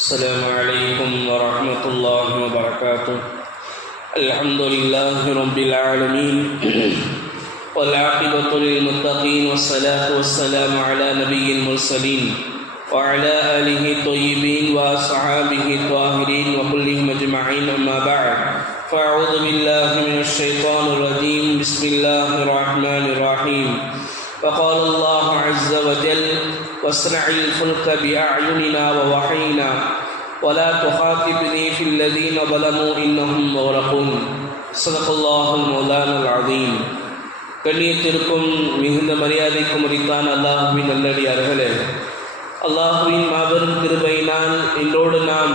السلام عليكم ورحمة الله وبركاته. الحمد لله رب العالمين والعاقبة للمتقين والصلاة والسلام على نبي المرسلين وعلى آله الطيبين وأصحابه الطاهرين وكلهم أجمعين، أما بعد، فأعوذ بالله من الشيطان الرجيم. بسم الله الرحمن الرحيم. وقال الله عز وجل: واصنع الفلك بأعيننا ووحينا ولا تخاطبني في الذين ظلموا إنهم مغرقون. صدق الله المولانا العظيم. கண்ணியத்திற்கும் மிகுந்த மரியாதைக்கும் உரித்தான அல்லாஹுவின் நல்லடியார்களே, அல்லாஹுவின் மாபெரும் கிருபையினால் இன்றோடு நாம்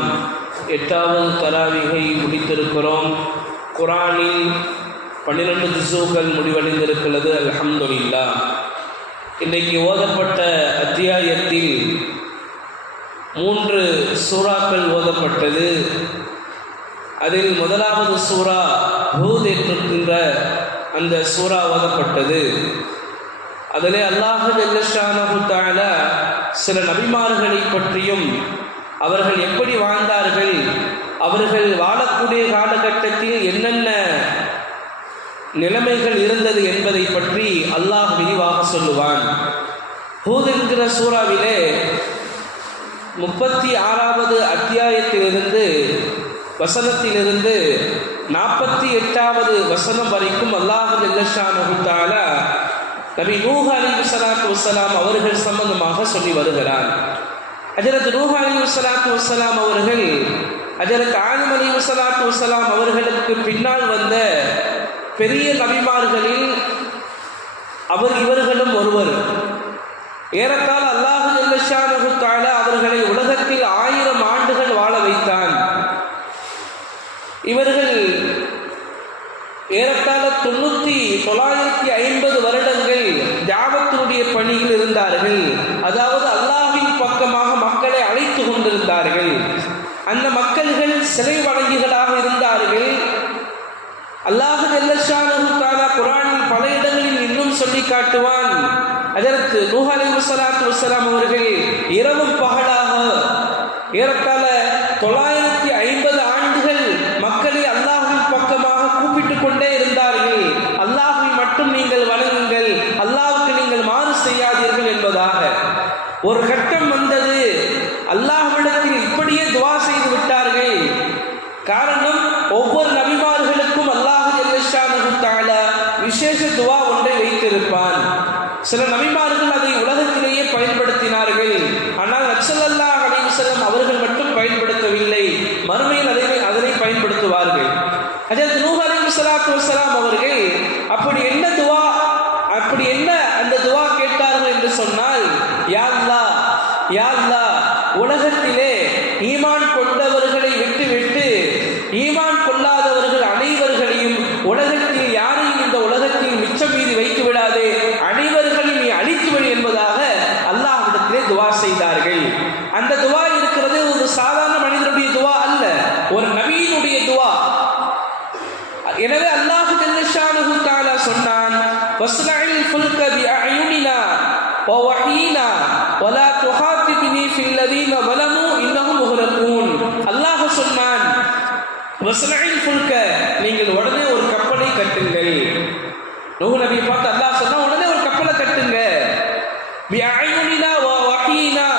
8வது தராவிகை முடித்திருக்கிறோம். குர்ஆனில் 12 ஜுஸூகள் முடிவடைந்திருக்கிறது. அல்ஹம்துலில்லாஹ். இன்றைக்கு ஓதப்பட்ட அத்தியாயத்தில் 3 சூறாக்கள் ஓதப்பட்டது. அதில் முதலாவது சூரா ஹூத் என்கின்ற அந்த சூரா ஓதப்பட்டது. அதிலே அல்லாஹ் ஜல்ல ஷானஹு தஆலா சில நபிமார்களை பற்றியும் அவர்கள் எப்படி வாழ்ந்தார்கள், அவர்கள் வாழக்கூடிய காலகட்டத்தில் என்னென்ன நிலைமைகள் இருந்தது என்பதை பற்றி அல்லாஹ் விரிவாக சொல்லுவான். ஹூத் என்கிற சூறாவிலே 36வது அத்தியாயத்திலிருந்து வசனத்திலிருந்து 48வது வசனம் வரைக்கும் அல்லாஹ் ஜல்ல ஷானஹு தஆலா நபி நூஹ் அலைஹிஸ்ஸலாத்து வஸ்ஸலாம் அவர்கள் சம்பந்தமாக சொல்லி வருகிறார். ஹஜ்ரத் நூஹ் அலைஹிஸ்ஸலாத்து வஸ்ஸலாம் அவர்கள் ஹஜ்ரத் ஆதம் அலைஹிஸ்ஸலாத்து வஸ்ஸலாம் அவர்களுக்கு பின்னால் வந்த பெரிய நபிமார்களில் இவர்களும் ஒருவர். ஏறத்தாழ அல்லாஹ் ஜல்ல ஷானஹு தஆலா அவர்களை உலகத்தில் 1000 ஆண்டுகள் வாழ வைத்தான். இவர்கள் ஏறத்தாழ 950 வருடங்கள் தாவத்தினுடைய பணியில் இருந்தார்கள். அதாவது அல்லாஹ்வின் பக்கமாக மக்களை அழைத்து கொண்டிருந்தார்கள். அந்த மக்கள்கள் சிலை வணங்கிகளாக இருந்தார்கள். அல்லாஹ் ஜல்ல ஷானஹு தஆலா குர்ஆனில் பல இடங்களில் இன்னும் சொல்லி காட்டுவான். ஹஜ்ரத் நூஹ் அலைஹிஸ்ஸலாத்து வஸ்ஸலாம் அவர்கள் இரவும் பகலாக ஏறத்தாழ 950 ஆண்டுகள் மக்களை அல்லாஹ்வின் பக்கமாக கூப்பிட்டு கொண்டே இருந்தார்கள். அல்லாஹ்வை மட்டும் நீங்கள் வணங்குங்கள், அல்லாஹ்வுக்கு நீங்கள் மாறு செய்யாதீர்கள் என்பதாக. ஒரு கட்டம் வந்தது, அல்லாஹ்விடத்தில் இப்படியே துஆ செய்து விட்டார்கள். காரணம், ஒவ்வொரு நபிமார்களுக்கும் அல்லாஹ் ஜல்ல ஷானஹு தஆலா விசேஷ துஆ ஒன்றை வைத்திருப்பான். சில நபிமார்கள் அதை உலகத்திலேயே பயன்படுத்தினார்கள். ஆனால் நபி ஸல்லல்லாஹு அலைஹி வஸல்லம் அவர்கள் மட்டும் பயன்படுத்தவில்லை, மறுமையில் அதனை பயன்படுத்துவார்கள். ஹஜ்ரத் நூஹ் அலைஹிஸ்ஸலாத்து வஸ்ஸலாம் அவர்கள் அப்படி என்ன அந்த துஆ கேட்டார்கள் என்று சொன்னால், யா அல்லாஹ், யா அல்லாஹ், உலகத்திலே ஈமான் கொண்டவர்களை விட்டுவிட்டு ஈமான் கொள்ளாதவர்கள் அனைவர்களையும் உலகத்தில் யாரையும் இந்த உலகத்தில் மிச்சம் மீதி வைத்து விடாதே, அனைவர்களையும் நீ அழித்துவிடு என்பதாக அல்லாஹ்விடத்திலே துஆ செய்தார்கள். அந்த துஆ இருக்கிறது ஒரு சாதாரண மனிதனுடைய துஆ அல்ல, ஒரு நபியினுடைய துஆ. எனவே அல்லாஹ் ஜல்ல ஷானஹு தஆலா சொன்னான், வஸ்னஇல் ஃபுல்க பிஅயுனினா வ வஹீனா வலா துஹாத்திபினி ஃபில் லதீன ஸலமு இன்னஹும் முஹ்ரகூன். அல்லாஹ் சொன்னான், வஸ்னஇல் ஃபுல்க, நீங்கள் உடனே ஒரு கப்பலை கட்டுங்கள். நூஹ் நபியை பார்த்து அல்லாஹ் சொன்னா, உடனே ஒரு கப்பலை கட்டுங்க. பிஅயுனினா வ வஹீனா,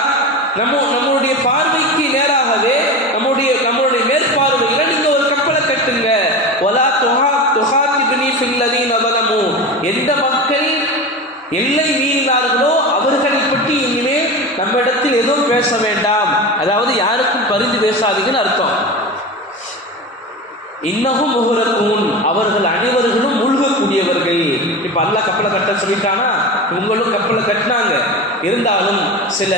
நம்முடைய பார்வைக்கு நேராகவே நம்முடைய மேற்பார்வையில நீங்க ஒரு கப்பலை கட்டுங்க. வலா துஹாத்திபினி ஃபில் லதீன ஸலமு, எந்த மக்கள் எல்லை மீறினார்களோ அவர்களை பற்றி இனிமேல் நம்ம இடத்தில் எதுவும் பேச வேண்டாம், அதாவது யாருக்கும் பரிந்து பேசாதீங்கன்னு அர்த்தம். இன்னஹும் முஹ்ரகூன், அவர்கள் அனைவர்களும் மூழ்கக்கூடியவர்கள். இப்ப அல்லாஹ் கப்பலை கட்ட சொல்லிட்டானா, இவங்களும் கப்பலை கட்டினாங்க. இருந்தாலும் சில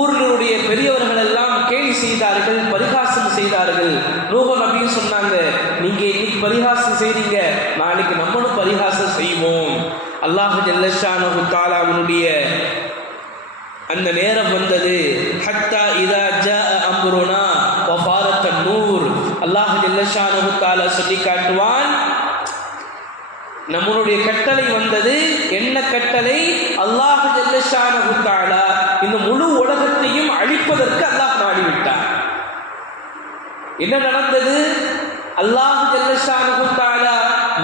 ஊர்களுடைய பெரியவர்கள் எல்லாம் கேலி செய்தார்கள், பரிகாசம் செய்தார்கள். நூஹ் நபியும் சொன்னாங்க, நீங்க இன்னைக்கு பரிகாசம் செய்றீங்க, நாளைக்கு நம்மளும் பரிகாசம் செய்வோம். அல்லாஹ் ஜல்ல ஷானஹு தஆலாவுடைய அந்த நேரம் வந்தது. ஹத்தா இதா ஜாஅ அம்ருனா வ ஃபாரத் அன்-நூர், அல்லாஹ் ஜல்ல ஷானஹு தஆலா சொல்லி காட்டுவான், நம்மளுடைய கட்டளை வந்தது. என்ன கட்டளை? அல்லாஹ் ஜல்ல ஷானஹு தஆலா இந்த முழு உலகத்தையும் அழிப்பதற்கு அல்லாஹ் நாடிவிட்டார். என்ன நடந்தது? அல்லாஹ் ஜல்லஷானஹு தஆலா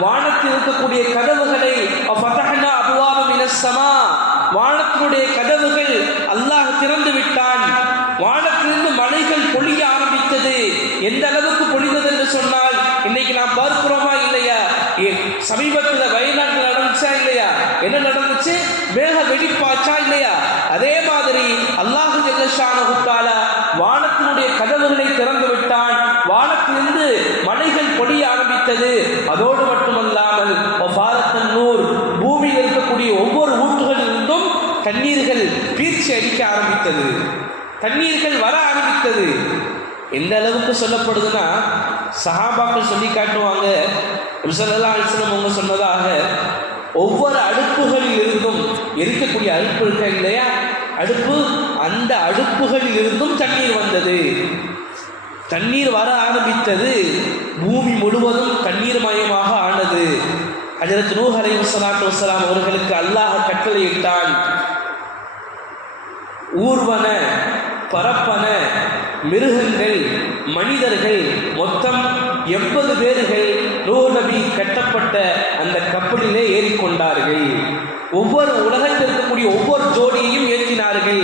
வானத்தில் இருக்கக்கூடிய கதவுகளை ஃபதஹ்னா அப்வாப மினஸ் ஸமா, வானத்தினுடைய கதவுகள் அல்லாஹ் திறந்து விட்டான். வானத்திலிருந்து மழைகள் பொழிய ஆரம்பித்தது. எந்த அளவுக்கு பொழிந்தது என்று சொன்னால், இன்னைக்கு நாம் பார்க்கிறோமா இல்லையா? சமீபத்தில் வயநாட்டில் நடந்துச்சா இல்லையா? என்ன நடந்துச்சு? மேக வெடிப்பாச்சா இல்லையா? அதே மாதிரி அல்லாஹ் ஜல்லஷானஹு தஆலா வானத்தினுடைய கதவுகளை திறந்து விட்டான். வானத்திலிருந்து மழைகள் பொழிய ஆரம்பித்தது. அதோடு மட்டுமல்லாமல் நூர், பூமியில் இருக்கக்கூடிய ஒவ்வொரு ஊற்றுகளிலிருந்தும் தண்ணீர்கள் பீர்ச்சி அடிக்க ஆரம்பித்தது, தண்ணீர்கள் வர ஆரம்பித்தது. எந்த அளவுக்கு சொல்லப்படுதுன்னா, சஹாபாக்கள் சொல்லி காட்டுவாங்க, ஸல்லல்லாஹு அலைஹி வஸல்லம் அவங்க சொன்னதாக, ஒவ்வொரு அடுப்புகளில் இருந்தும் எரிக்கக்கூடிய அடுப்பு இருக்க இல்லையா, அடுப்பு, அந்த அடுப்புகளில் இருந்தும் தண்ணீர் வந்தது. தண்ணீர் வர ஆரம்பித்தது. பூமி முழுவதும் தண்ணீர் மயமாக ஆனது. ஹஜ்ரத் நூஹ் அலைஹிஸ்ஸலாத்து வஸ்ஸலாம் அவர்களுக்கு அல்லாஹ் கட்டளையிட்டான், ஊர்வன பரப்பன மிருகங்கள் மனிதர்கள் மொத்தம் 80 பேர்கள் நூஹ் நபி கட்டப்பட்ட அந்த கப்பலிலே ஏறிக்கொண்டார்கள். ஒவ்வொரு உலகத்தில் இருக்கக்கூடிய ஒவ்வொரு ஜோடியையும் ஏற்றினார்கள்.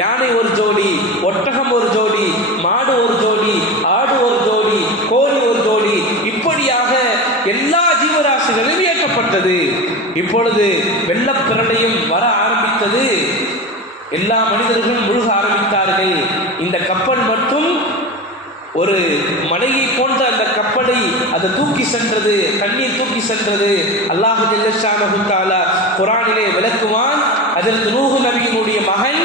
யானை ஒரு ஜோடி, ஒட்டகம் ஒரு ஜோடி, மாடு ஒரு ஜோடி, ஆடு ஒரு ஜோடி, கோழி ஒரு ஜோடி, இப்படியாக எல்லா ஜீவராசிகளும் ஏற்றப்பட்டது. இப்பொழுது வெள்ளப்பிரளயம் வர ஆரம்பித்தது. எல்லா மனிதர்களும் முழுக ஆரம்பித்தார்கள். இந்த கப்பல் மட்டும் ஒரு மலையை போன்ற அந்த கப்பலை அது தூக்கி சென்றது, தண்ணீர் தூக்கி சென்றது. அல்லாஹ் ஜல்லஷானஹு தஆலா குர்ஆனிலே விளக்குவான், ஹஜ்ரத் நூஹ் நபியினுடைய மகன்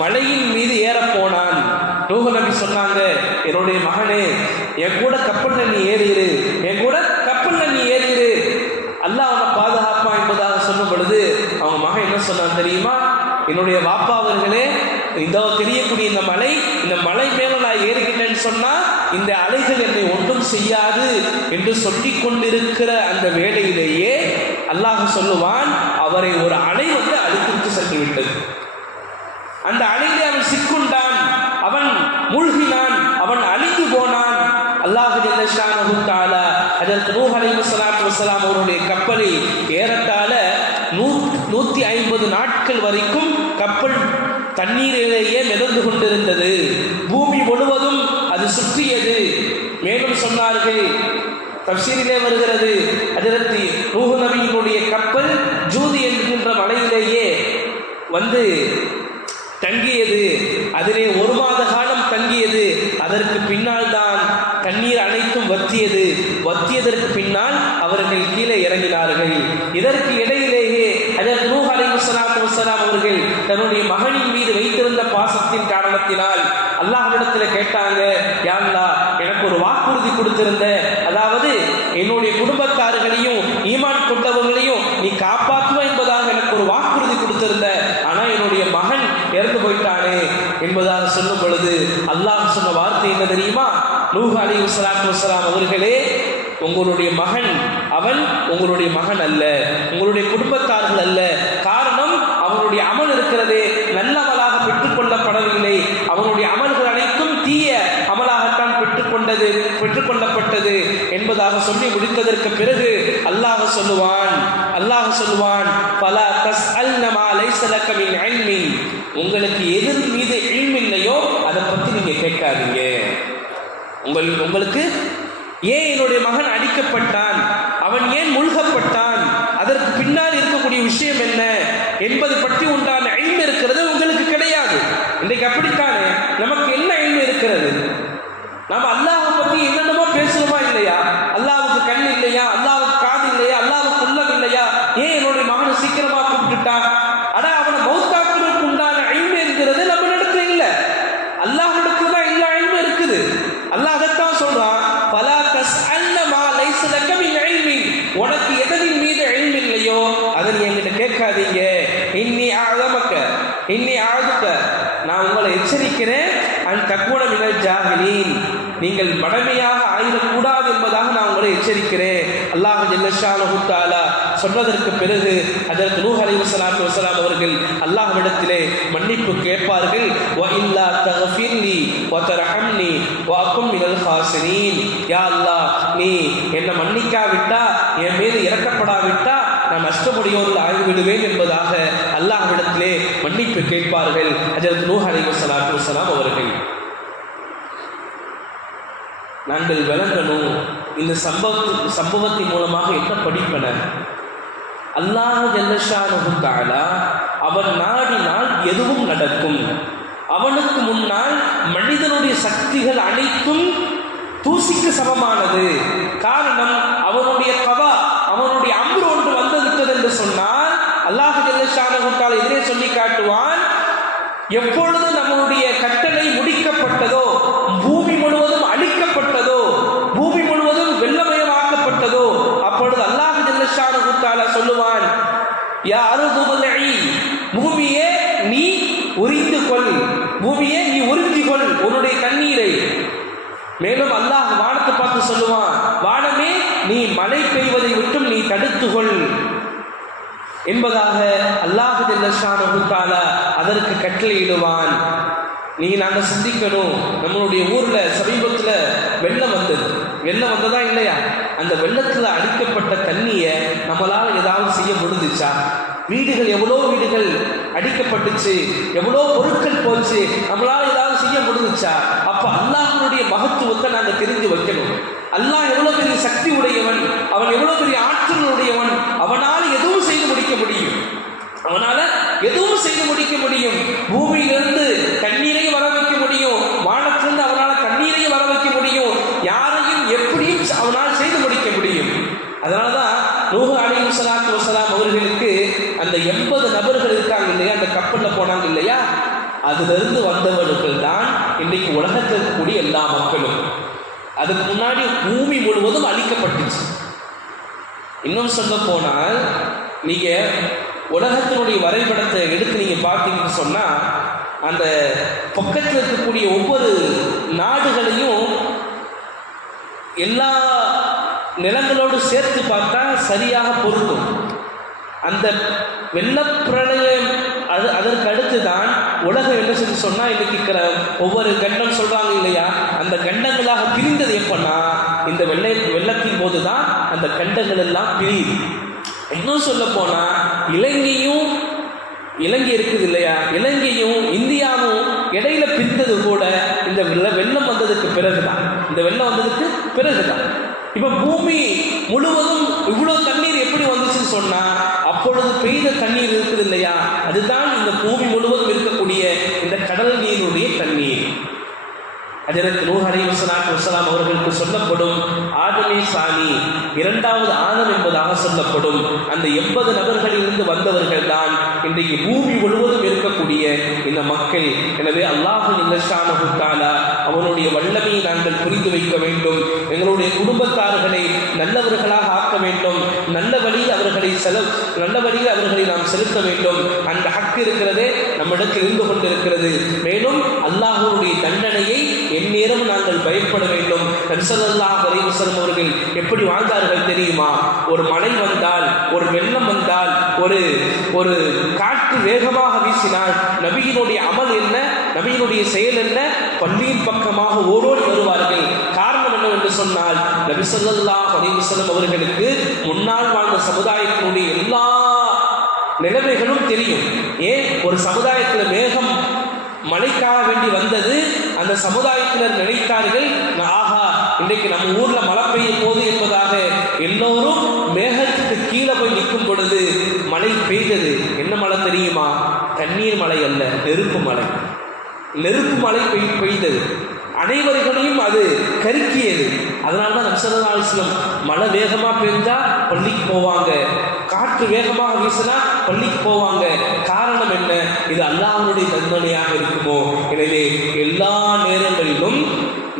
மலையின் மீது ஏறப் போனான். நூஹ் நபி சொன்னாங்க, என்னுடைய மகனே, என் கூட கப்பல்ல நீ ஏறிடு, என் கூட கப்பல்ல நீ ஏறிடு, அல்லாஹ் அவனை பாதுகாப்பா என்பதாக சொல்லும் பொழுது அவங்க மகன் என்ன சொன்னான் தெரியுமா? என்னுடைய வாப்பா அவர்களே, இதோ தெரியக்கூடிய இந்த மலை மேல நான் ஏறிக்கிட்டேன்னு சொன்னா இந்த அலைகள் என்னை ஒன்றும் செய்யாது என்று சொல்லிக் கொண்டிருக்கிற அந்த வேளையிலேயே அல்லாஹ் சொல்லுவான், அவரை ஒரு அலை வந்து அழித்து சென்று விட்டது. அந்த அலையிலே அவன் சிக்குண்டான், அவன் மூழ்கினான், அவன் அழிந்து போனான். அல்லாஹ் ஜல்லஷானஹு தஆலா ஹஜ்ரத் நூஹ் அலைஹிஸ்ஸலாத்து வஸ்ஸலாம் அவருடைய கப்பலை ஏறத்தாழ 150 நாட்கள் வரைக்கும் கப்பல் தண்ணீரிலேயே மிதந்து கொண்டிருந்தது. பூமி முழுவதும் அது சுற்றியது. மேலும் சொன்னார்கள், தஃசீரிலே வருகிறது, ஹஜ்ரத் நூஹ் நபியினுடைய கப்பல் ஜூதி என்கின்ற மலையிலேயே வந்து தங்கியது. அதிலே 1 மாத காலம் தங்கியது. அதற்கு பின்னால் தான் தண்ணீர் அனைத்தும் வத்தியதற்கு பின்னால் அவர்கள் கீழே இறங்கினார்கள். இதற்கு இடையிலேயே ஹஜ்ரத் நூஹ் அலைஹிஸ்ஸலாத்து வஸ்ஸலாம் அவர்கள் தன்னுடைய மகனின் மீது வைத்திருந்த பாசத்தின் காரணத்தினால் அல்லாஹ்விடத்தில் கேட்டாங்க, யா அல்லாஹ், எனக்கு ஒரு வாக்குறுதி கொடுத்திருந்த, அதாவது என்னுடைய குடும்பத்தார்களையும் ஈமான் கொண்டவர்களையும் நீ காப்பாற்றுவ என்பதாக எனக்கு ஒரு வாக்குறுதி கொடுத்திருந்த, ஆனா என்னுடைய மகன் இறந்து போயிட்டானே என்பதாக சொல்லும் பொழுது அல்லாஹ் சொன்ன வார்த்தை என்ன தெரியுமா? நூஹ் அலைஹிஸ்ஸலாத்து வஸ்ஸலாம் அவர்களே, உங்களுடைய மகன் அவன் உங்களுடைய மகன் அல்ல, உங்களுடைய குடும்பத்தார்கள் அல்ல. காரணம், அவனுடைய அமல் இருக்கிறதே நல்லமலாக பெற்றுக்கொள்ளப்படவில்லை. அவனுடைய அமல்கள் அனைத்தும் தீய அமலாகத்தான் பெற்றுக்கொள்ளப்பட்டது என்பதாக சொல்லி முடித்ததற்கு பிறகு அல்லாஹ் சொல்லுவான் பலா தஸ்அல்ன மா லைஸ லக மின் இல்மின், உங்களுக்கு எதிர் மீது இல்ம் இல்லையோ அதை பற்றி நீங்க கேட்காதீங்க. உங்களுக்கு ஏன் என்னுடைய மகன் அடிக்கப்பட்டான், அவன் ஏன் முழுகப்பட்டான், அதற்கு பின்னால் இருக்கக்கூடிய விஷயம் என்ன என்பது பற்றி உண்டான இல்ம் இருக்கிறது உங்களுக்கு கிடையாது. இன்றைக்கு அப்படித்தானே, நமக்கு என்ன இல்ம் இருக்கிறது? நாம் அல்லாஹ்வை பற்றி என்னென்னமோ பேசுறோமா இல்லையா? அல்லாஹ்வுக்கு கண் இல்லையா, அல்லாஹ்வுக்கு காது இல்லையா, அல்லாஹ்வுக்கு உள்ளம் இல்லையா, ஏன் என்னுடைய மகனை சீக்கிரமா கூப்பிட்டுட்டான், ஆனா அவனை மௌத்தாக்குவதற்கு உண்டான இல்ம் இருக்கிறது நம்ம இடத்துல இல்ல, அல்லாஹ்விடத்துல தான் எல்லா இல்மும் இருக்குது. அல்லாஹ் அதைத்தான் சொல்றான், பலா தஸ்அல்ன மா லைஸ லக மின் இல்மின், உனக்கு எதனின் மீது இல்ம் இல்லையோ அதை நீ என்கிட்ட கேட்காதீங்க. இன்னி அஅதுக, நான் உங்களை எச்சரிக்கிறேன், அன் தக்கூன மினல் ஜாஹிலீன், நீங்கள் மடமையாக ஆயிடக்கூடாது என்பதாக நான் உங்களை எச்சரிக்கிறேன். அல்லாஹ் ஜல்லஷானஹு தஆலா சொன்னதற்கு பிறகு ஹஜ்ரத் நூஹ் அலைஹிஸ்ஸலாத்து வஸலாம் அவர்கள் அல்லாஹ்விடத்திலே மன்னிப்பு கேட்பார்கள். வ இல்லா தக்ஃபிர்லி வ தர்ஹம்னி வ அகும் மினல் ஹாசிரீன். யா அல்லாஹ், நீ என்னை மன்னிக்காவிட்டா, என் மீது இறக்கப்படாவிட்டா நான் நஷ்டமுடையோரில் ஆகிவிடுவேன் என்பதாக அல்லாஹ்விடத்திலே மன்னிப்பு கேட்பார்கள் ஹஜ்ரத் நூஹ் அலைஹிஸ்ஸலாத்து வஸலாம் அவர்கள். நாங்கள் விளங்கணும், இந்த சம்பவத்தின் மூலமாக என்ன படிப்பன? அல்லாஹ் ஜல்லஷானஹு தஆலா அவன் நாடினால் எதுவும் நடக்கும். அவனுக்கு முன்னால் மனிதனுடைய சக்திகள் அனைத்தும் தூசிக்கு சமமானது. காரணம், அவனுடைய கவா, அவனுடைய அம்ரு ஒன்று வந்துவிட்டது என்று சொன்னால் அல்லாஹ் ஜல்லஷானஹு தஆலா எதிரே சொல்லி காட்டுவான். எப்பொழுது நம்முடைய கட்டளை முடிக்கப்பட்டதோ, பூமி முழுவதும் அழிக்கப்பட்டதோ, பூமி முழுவதும் வெள்ளமயமாக்கப்பட்டதோ, அப்பொழுது அல்லாஹ் ஜல்லஷானஹு தஆலா சொல்லுவான், யா அர்து பல்இ, பூமியே நீ உறிந்து கொள், பூமியே நீ உறிஞ்சி கொள் உன்னுடைய தண்ணீரை. மேலும் அல்லாஹ் வானத்தை பார்த்து சொல்லுவான், வானமே நீ மழை பெய்வதை விட்டும் நீ தடுத்துக்கொள் என்பதாக அல்லாஹ் ஜல்லஷானஹு தஆலா அதற்கு கட்டளையிடுவான். நாங்கள் சிந்திக்கணும், நம்மளுடைய ஊரில் சமீபத்தில் வெள்ளம் வந்ததா இல்லையா? அந்த வெள்ளத்தில் அடிக்கப்பட்ட தண்ணியை நம்மளால் ஏதாவது செய்ய முடிஞ்சிச்சா? வீடுகள், எவ்வளோ வீடுகள் அடிக்கப்பட்டுச்சு, எவ்வளோ பொருட்கள் போச்சு, நம்மளால் ஏதாவது செய்ய முடிஞ்சிச்சா? அப்போ அல்லாஹ்வுடைய மகத்துவத்தை நாங்கள் தெரிஞ்சு வைக்கணும். அல்லாஹ் எவ்வளோ பெரிய சக்தி உடையவன், அவன் எவ்வளோ பெரிய ஆற்றல் உடையவன், அவனால் எதுவும் செய்து முடிக்க முடியும். அவனால எதுவும் செய்து முடிக்க முடியும். பூமியிலிருந்து தண்ணீரையும் வர வைக்க முடியும், வானத்திலிருந்து அவனால் தண்ணீரையும் வர வைக்க முடியும். யாரையும் எப்படியும் அவனால் செய்து முடிக்க முடியும். அதனாலதான் நூஹ் அலைஹிஸ்ஸலாத்து வஸலாம் அவர்களுக்கு அந்த 80 நபர்கள் இருக்காங்க இல்லையா, அந்த கப்பல்ல போனாங்க இல்லையா, அதிலிருந்து வந்தவர்கள் தான் இன்றைக்கு உலகத்தில் இருக்கக்கூடிய எல்லா மக்களும். அதுக்கு முன்னாடி பூமி முழுவதும் அழிக்கப்பட்டுச்சு. இன்னும் சொல்ல போனால், நீங்க உலகத்தினுடைய வரைபடத்தை எடுத்து நீங்க பார்த்தீங்கன்னு சொன்னா, அந்த பக்கத்தில் இருக்கக்கூடிய ஒவ்வொரு நாடுகளையும் எல்லா நிலங்களோடு சேர்த்து பார்த்தா சரியாக பொருந்தும். அந்த வெள்ளப்பிரளயம் அதற்கு அடுத்து தான் உலகம் என்ன சொல்லி சொன்னா, இன்னைக்கு ஒவ்வொரு கண்டம் சொல்றாங்க இல்லையா, அந்த கண்டங்களாக பிரிந்தது எப்பன்னா இந்த வெள்ளத்தின் போது தான் அந்த கண்டங்கள் எல்லாம் பிரியுது. இன்னும் சொல்ல போனா, இலங்கை இருக்குது இல்லையா, இலங்கையும் இந்தியாவும் இடையில பிரிந்தது கூட இந்த வெள்ளம் வந்ததுக்கு பிறகுதான். இந்த வெள்ளம் வந்ததுக்கு பிறகுதான். இப்ப பூமி முழுவதும் இவ்வளவு தண்ணீர் எப்படி வந்துச்சுன்னு சொன்னா, அப்பொழுது பெய்த தண்ணீர் இருக்குது இல்லையா, அதுதான் இந்த பூமி முழுவதும் இருக்கக்கூடிய இந்த கடல் நீருடைய தண்ணீர். ஹஜ்ரத் நூஹ் அலைஹிஸ்ஸலாத்து வஸலாம் அவர்களுக்கு சொல்லப்படும் ஆதமே சாமி, இரண்டாவது ஆதம் என்பதாக சொல்லப்படும் அந்த 80 நபர்களிலிருந்து வந்தவர்கள் தான் இன்றைக்கு பூமி முழுவதும் இருக்கக்கூடிய இந்த மக்கள். எனவே அல்லாஹ் ஜல்லஷானஹு தஆலா அவனுடைய வல்லமையை நாங்கள் புரிந்து வைக்க வேண்டும். எங்களுடைய குடும்பத்தார்களை நல்லவர்களாக ஆக்க வேண்டும். நல்ல வழியில் அவர்களை நாம் செலுத்த வேண்டும். அந்த ஹக் இருக்கிறதே நம்மிடத்தில் இருந்து கொண்டிருக்கிறது. மேலும் அல்லாஹ்வுடைய தண்டனையை எந்நேரம் நாங்கள் பயப்பட வேண்டும். நபி ஸல்லல்லாஹு அலைஹி வஸல்லம் அவர்கள் எப்படி வாழ்ந்தார்கள் தெரியுமா? ஒரு மழை வந்தால், ஒரு வெள்ளம் வந்தால், ஒரு காற்று வேகமாக வீசினால் நபியினுடைய அமல் என்ன, நபியினுடைய செயல் என்ன? பள்ளியின் பக்கமாக ஓடோடி வருவார்கள். காரணம் என்னவென்று சொன்னால், நபி ஸல்லல்லாஹு அலைஹி வஸல்லம் அவர்களுக்கு முன்னால் வாழ்ந்த சமுதாயத்தினுடைய எல்லா நிலைமைகளும் தெரியும். ஏன் ஒரு சமுதாயத்தில் மேகம் மழைக்காக வேண்டி வந்தது, அந்த சமுதாயத்தினர் நினைத்தார்கள், ஆஹா இன்றைக்கு நம்ம ஊர்ல மழை பெய்யும் போது என்பதாக எல்லோரும் மேகத்துக்கு கீழே போய் நிற்கும் பொழுது மழை பெய்தது. என்ன மழை தெரியுமா? தண்ணீர் மழை அல்ல, நெருப்பு மழை பெய்தது. அனைவர்களையும் அது கருக்கியது. அதனால்தான் நபி ஸல்லல்லாஹு அலைஹி வஸல்லம் மழை வேகமா பெய்ஞ்சா பள்ளிக்கு போவாங்க, காற்று வேகமாக வீசினா பள்ளிக்கு போவாங்க. காரணம் என்ன? இது அல்லாஹ்வுடைய தண்டனையாக இருக்குமோ? எனவே எல்லா நேரங்களிலும்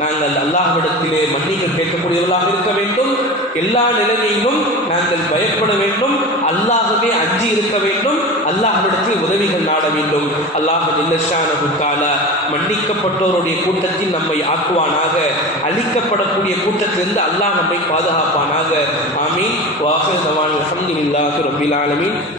நாங்கள் அல்லாஹ்விடத்திலே மன்னிப்பு கேட்கக்கூடியவர்களாக இருக்க வேண்டும். எல்லா நிலைமையிலும் நாங்கள் பயப்பட வேண்டும். அல்லாஹ்வே அஞ்சி இருக்க வேண்டும். அல்லாஹ்விடத்தில் உதவிகள் நாட வேண்டும். அல்லாஹ் ஜல்லஷானஹு தஆலா மன்னிக்கப்பட்டோருடைய கூட்டத்தில் நம்மை ஆக்குவானாக. அழிக்கப்படக்கூடிய கூட்டத்திலிருந்து அல்லாஹ் நம்மை பாதுகாப்பானாக. ஆமீன். வாஹிரு தவானா அல்ஹம்துலில்லாஹி ரப்பில் ஆலமீன்.